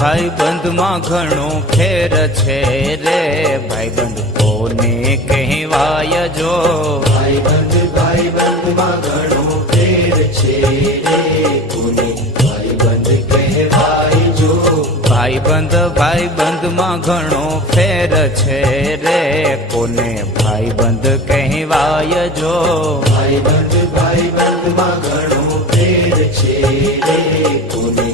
ભાઈબંધમાં ઘણો ફેર છે રે, ભાઈબંધ કોને કહેવાય જો. ભાઈબંધમાં ઘણો ફેર છે રે, કોને ભાઈબંધ કહેવાય જો. ભાઈબંધમાં ઘણો ફેર છે રે, કોને ભાઈબંધ કહેવાય જો. ભાઈબંધમાં ઘણો ફેર છે રે, કોને